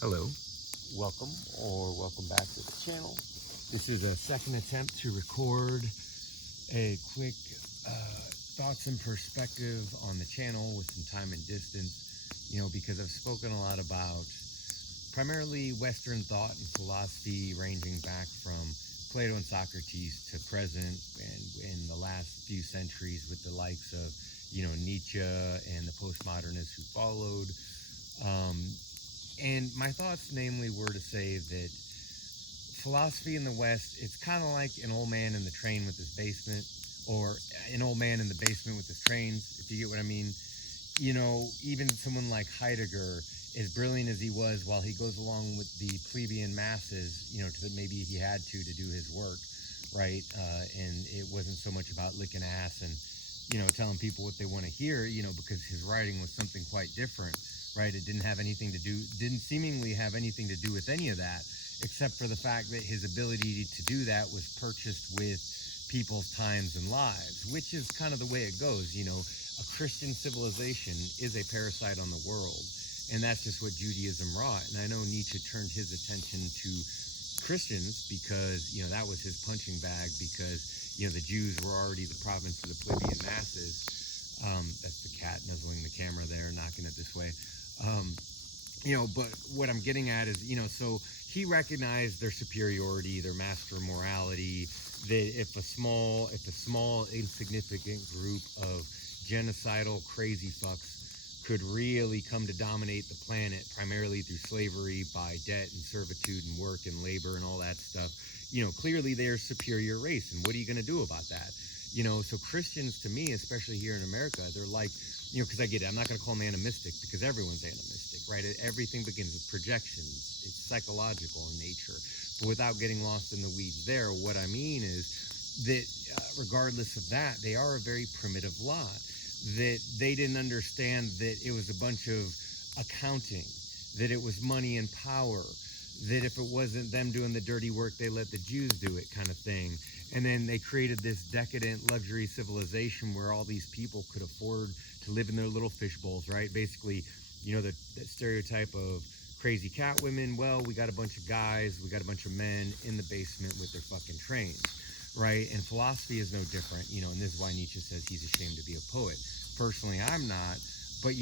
Hello, welcome back to the channel. This is a second attempt to record a quick thoughts and perspective on the channel with some time and distance, because I've spoken a lot about primarily Western thought and philosophy ranging back from Plato and Socrates to present and in the last few centuries with the likes of, Nietzsche and the postmodernists who followed. Um, and my thoughts, namely, were to say that philosophy in the West, it's kind of like an old man in the train with his basement, or an old man in the basement with his trains, if you get what I mean. Even someone like Heidegger, as brilliant as he was, while he goes along with the plebeian masses, maybe he had to do his work, right? And it wasn't so much about licking ass and, telling people what they want to hear, because his writing was something quite different, right? It didn't seemingly have anything to do with any of that, except for the fact that his ability to do that was purchased with people's times and lives, which is kind of the way it goes. A Christian civilization is a parasite on the world, and that's just what Judaism wrought. And I know Nietzsche turned his attention to Christians because, that was his punching bag, because, the Jews were already the province of the plebeian masses. That's the cat nuzzling the camera there, knocking it this way. But what I'm getting at is, so he recognized their superiority, their master morality, that if a small, insignificant group of genocidal crazy fucks could really come to dominate the planet, primarily through slavery, by debt and servitude and work and labor and all that stuff, clearly they're a superior race. And what are you going to do about that? So Christians, to me, especially here in America, they're like, because I get it. I'm not going to call man a mystic, because everyone's animistic, right? Everything begins with projections. It's psychological in nature. But without getting lost in the weeds there, what I mean is that regardless of that, they are a very primitive lot. That they didn't understand that it was a bunch of accounting, that it was money and power, that if it wasn't them doing the dirty work, they let the Jews do it, kind of thing. And then they created this decadent luxury civilization where all these people could afford to live in their little fish bowls, right? Basically, the stereotype of crazy cat women. Well, we got a bunch of guys, we got a bunch of men in the basement with their fucking trains, right? And philosophy is no different, and this is why Nietzsche says he's ashamed to be a poet. Personally, I'm not, but,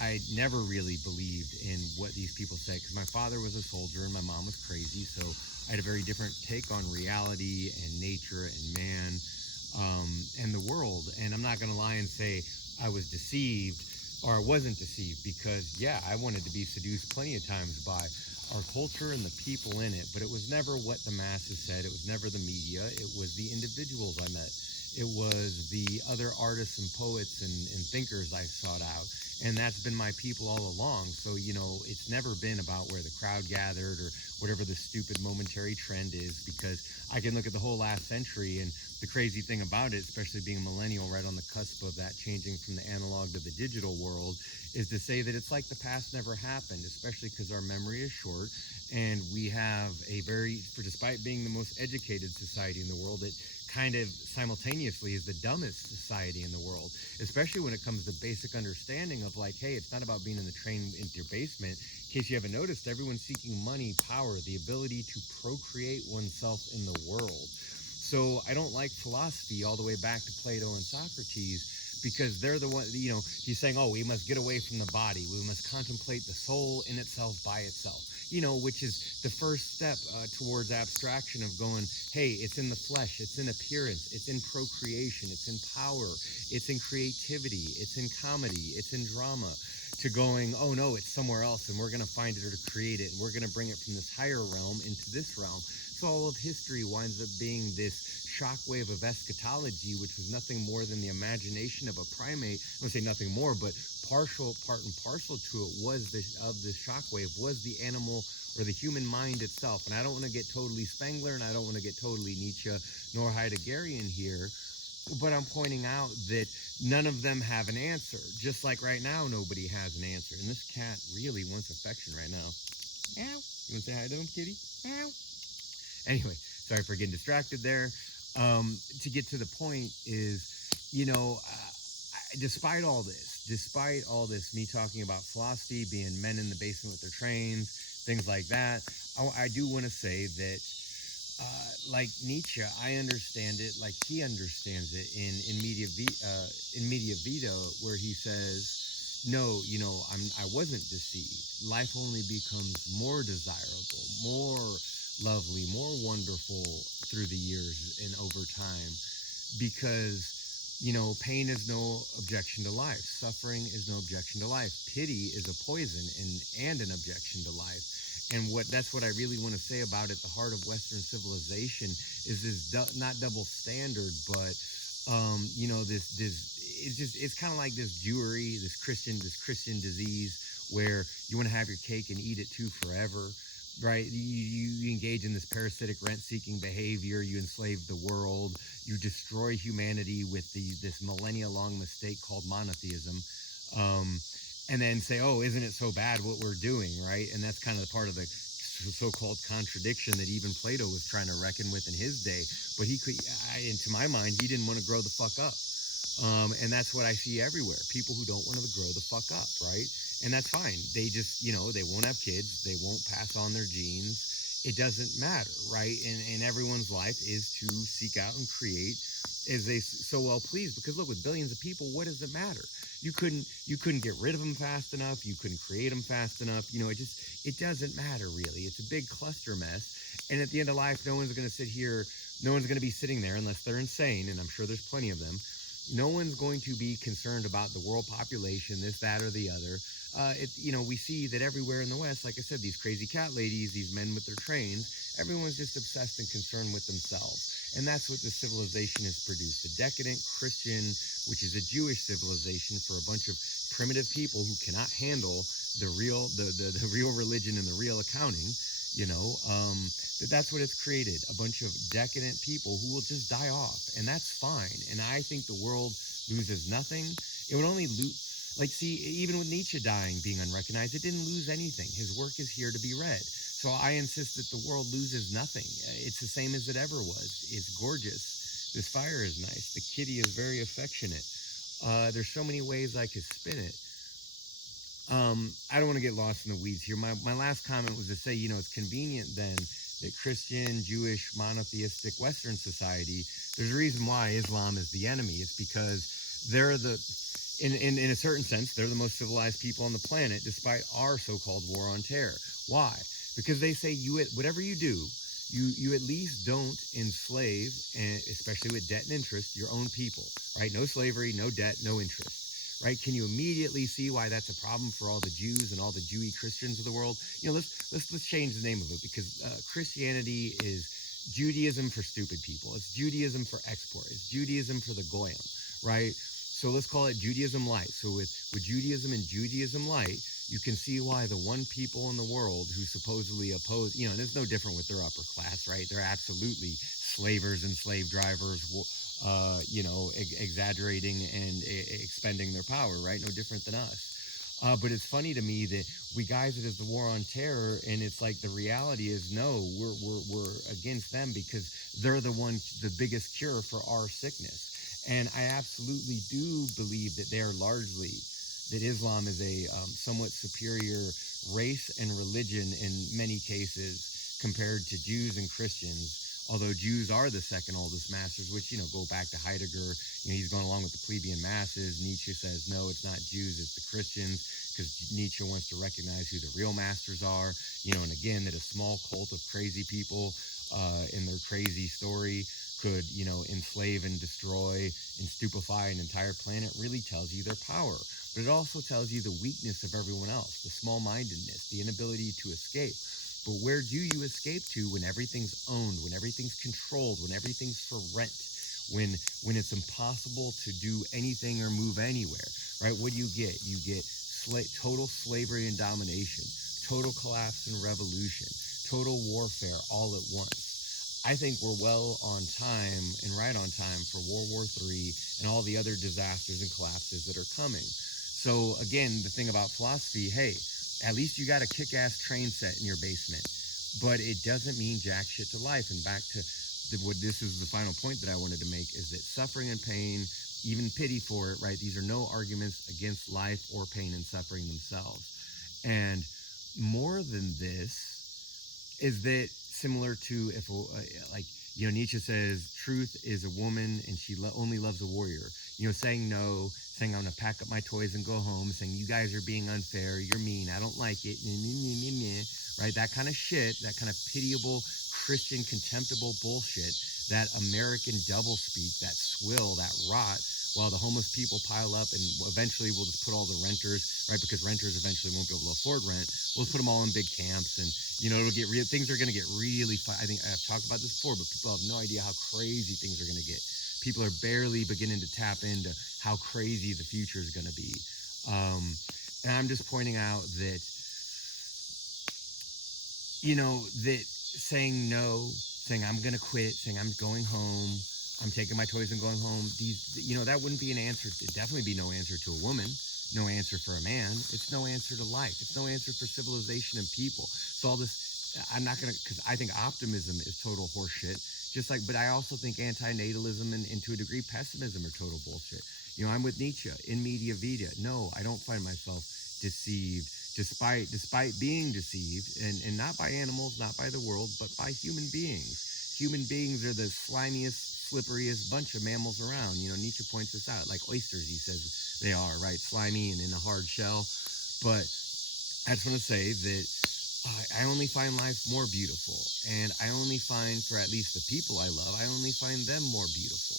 I never really believed in what these people said, because my father was a soldier and my mom was crazy, so I had a very different take on reality and nature and man, and the world. And I'm not going to lie and say I was deceived, or I wasn't deceived, because, yeah, I wanted to be seduced plenty of times by our culture and the people in it, but it was never what the masses said. It was never the media. It was the individuals I met. It was the other artists and poets and thinkers I sought out. And that's been my people all along. So, it's never been about where the crowd gathered or whatever the stupid momentary trend is, because I can look at the whole last century, and the crazy thing about it, especially being a millennial right on the cusp of that changing from the analog to the digital world, is to say that it's like the past never happened, especially because our memory is short, and we have despite being the most educated society in the world, it kind of simultaneously is the dumbest society in the world, especially when it comes to basic understanding of, like, hey, it's not about being in the train in your basement. In case you haven't noticed, everyone's seeking money, power, the ability to procreate oneself in the world. So I don't like philosophy all the way back to Plato and Socrates, because they're the one, he's saying, oh, we must get away from the body. We must contemplate the soul in itself by itself, which is the first step towards abstraction of going, hey, it's in the flesh, it's in appearance, it's in procreation, it's in power, it's in creativity, it's in comedy, it's in drama, to going, oh no, it's somewhere else, and we're going to find it or to create it, and we're going to bring it from this higher realm into this realm. So all of history winds up being this shockwave of eschatology, which was nothing more than the imagination of a primate. I won't say nothing more, but part and parcel to it was this shockwave was the animal or the human mind itself. And I don't want to get totally Spengler, and I don't want to get totally Nietzsche nor Heideggerian here, but I'm pointing out that none of them have an answer. Just like right now, nobody has an answer. And this cat really wants affection right now. Meow. You want to say hi to him, kitty? Meow. Anyway, sorry for getting distracted there. To get to the point is, despite all this, me talking about philosophy, being men in the basement with their trains, things like that. I do want to say that, like Nietzsche, I understand it like he understands it in Media Vita, where he says, "No, I wasn't deceived. Life only becomes more desirable, more lovely, more wonderful through the years and over time, because." Pain is no objection to life. Suffering is no objection to life. Pity is a poison and an objection to life. And that's what I really want to say about it. The heart of Western civilization is this not double standard, but it's kind of like this Jewry, this Christian disease, where you want to have your cake and eat it too forever, right? You engage in this parasitic rent-seeking behavior. You enslave the world. You destroy humanity with this millennia-long mistake called monotheism. And then say, "Oh, isn't it so bad what we're doing," right? And that's kind of the part of the so-called contradiction that even Plato was trying to reckon with in his day. But to my mind, he didn't want to grow the fuck up. And that's what I see everywhere. People who don't want to grow the fuck up, right? And that's fine. They just, they won't have kids. They won't pass on their genes. It doesn't matter, right? And everyone's life is to seek out and create as they so well please. Because look, with billions of people, what does it matter? You couldn't get rid of them fast enough. You couldn't create them fast enough. It doesn't matter really. It's a big cluster mess. And at the end of life, no one's going to sit here. No one's going to be sitting there unless they're insane. And I'm sure there's plenty of them. No one's going to be concerned about the world population, this, that, or the other. We see that everywhere in the West, like I said, these crazy cat ladies, these men with their trains, everyone's just obsessed and concerned with themselves. And that's what this civilization has produced. A decadent Christian, which is a Jewish civilization for a bunch of primitive people who cannot handle the real religion and the real accounting. That's what it's created. A bunch of decadent people who will just die off. And that's fine. And I think the world loses nothing. It would only lose. Even with Nietzsche dying, being unrecognized, it didn't lose anything. His work is here to be read. So I insist that the world loses nothing. It's the same as it ever was. It's gorgeous. This fire is nice. The kitty is very affectionate. There's so many ways I could spin it. I don't want to get lost in the weeds here. My last comment was to say, it's convenient then that Christian, Jewish, monotheistic Western society, there's a reason why Islam is the enemy. It's because they're in a certain sense, they're the most civilized people on the planet, despite our so-called war on terror. Why? Because they say whatever you do, you at least don't enslave, and especially with debt and interest, your own people, right? No slavery, no debt, no interest, right? Can you immediately see why that's a problem for all the Jews and all the Jewy Christians of the world? Let's change the name of it, because Christianity is Judaism for stupid people. It's Judaism for export. It's Judaism for the Goyim, right? So let's call it Judaism light. So with Judaism and Judaism light, you can see why the one people in the world who supposedly oppose, and it's no different with their upper class, right? They're absolutely slavers and slave drivers, exaggerating and expending their power, right? No different than us. But it's funny to me that we guise it as the war on terror, and it's like the reality is no, we're against them because they're the biggest cure for our sickness. And I absolutely do believe that that Islam is a somewhat superior race and religion in many cases compared to Jews and Christians. Although Jews are the second oldest masters, which, go back to Heidegger, he's going along with the plebeian masses. Nietzsche says, no, it's not Jews, it's the Christians, because Nietzsche wants to recognize who the real masters are, and again, that a small cult of crazy people in their crazy story could, enslave and destroy and stupefy an entire planet really tells you their power. But it also tells you the weakness of everyone else, the small-mindedness, the inability to escape. But where do you escape to when everything's owned, when everything's controlled, when everything's for rent, when it's impossible to do anything or move anywhere, right? What do? You get total slavery and domination, total collapse and revolution, total warfare all at once. I think we're well on time and right on time for World War III and all the other disasters and collapses that are coming. So again, the thing about philosophy, hey, at least you got a kick-ass train set in your basement, but it doesn't mean jack shit to life. And back to what this is the final point that I wanted to make, is that suffering and pain, even pity for it, right? These are no arguments against life or pain and suffering themselves. And more than this is that similar to if like, you know, Nietzsche says truth is a woman and she only loves a warrior. You know, saying no, saying I'm gonna pack up my toys and go home, saying you guys are being unfair, you're mean, I don't like it, right? That kind of shit, that kind of pitiable Christian contemptible bullshit, that American doublespeak, that swill, that rot, while the homeless people pile up, and eventually we'll just put all the renters, right? Because renters eventually won't be able to afford rent. We'll just put them all in big camps, and you know, it'll get real. Things are going to get really fun. I think I've talked about this before, but people have no idea how crazy things are going to get. People are barely beginning to tap into how crazy the future is going to be. And I'm just pointing out that, you know, that saying no, saying I'm going to quit, saying I'm going home, I'm taking my toys and going home. These, you know, that wouldn't be an answer. It'd definitely be no answer to a woman, no answer for a man. It's no answer to life. It's no answer for civilization and people. So all this, I'm not going to, because I think optimism is total horseshit. Just like, but I also think antinatalism and to a degree pessimism are total bullshit. You know, I'm with Nietzsche in media vita. No, I don't find myself deceived, despite being deceived, and not by animals, not by the world, but by human beings. Human beings are the slimiest, slipperiest bunch of mammals around. You know, Nietzsche points this out, like oysters, he says they are, right? Slimy and in a hard shell. But I just want to say that I only find life more beautiful, and I only find, for at least the people I love, I only find them more beautiful.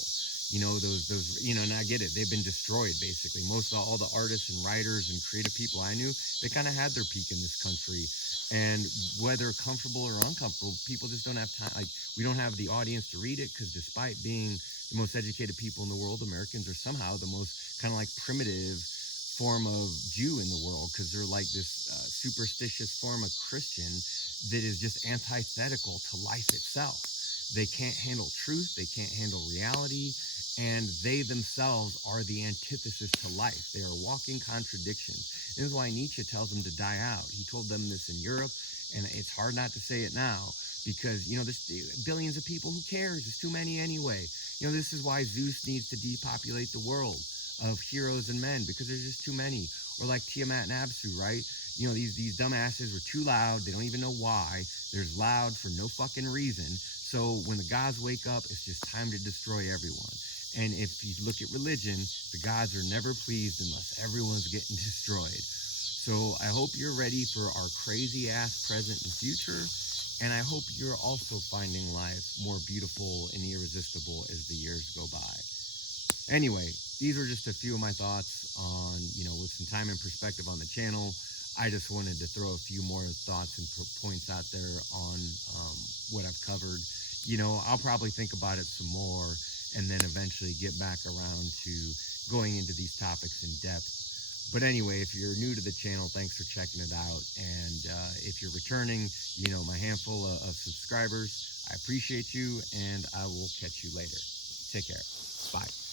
You know, those, you know, and I get it. They've been destroyed, basically. Most of all the artists and writers and creative people I knew, they kind of had their peak in this country. And whether comfortable or uncomfortable, people just don't have time. Like, we don't have the audience to read it, because despite being the most educated people in the world, Americans are somehow the most kind of like primitive form of Jew in the world, because they're like this superstitious form of Christian that is just antithetical to life itself. They can't handle truth. They can't handle reality. And they themselves are the antithesis to life. They are walking contradictions. This is why Nietzsche tells them to die out. He told them this in Europe, and it's hard not to say it now, because, you know, there's billions of people. Who cares? There's too many anyway. You know, this is why Zeus needs to depopulate the world of heroes and men, because there's just too many. Or like Tiamat and Absu, right? You know, these dumbasses were too loud. They don't even know why. They're loud for no fucking reason. So when the gods wake up, it's just time to destroy everyone. And if you look at religion, the gods are never pleased unless everyone's getting destroyed. So I hope you're ready for our crazy ass present and future. And I hope you're also finding life more beautiful and irresistible as the years go by. Anyway, these are just a few of my thoughts on, you know, with some time and perspective on the channel. I just wanted to throw a few more thoughts and points out there on what I've covered. You know, I'll probably think about it some more, and then eventually get back around to going into these topics in depth. But anyway, if you're new to the channel, thanks for checking it out. And if you're returning, you know, my handful of subscribers, I appreciate you, and I will catch you later. Take care. Bye.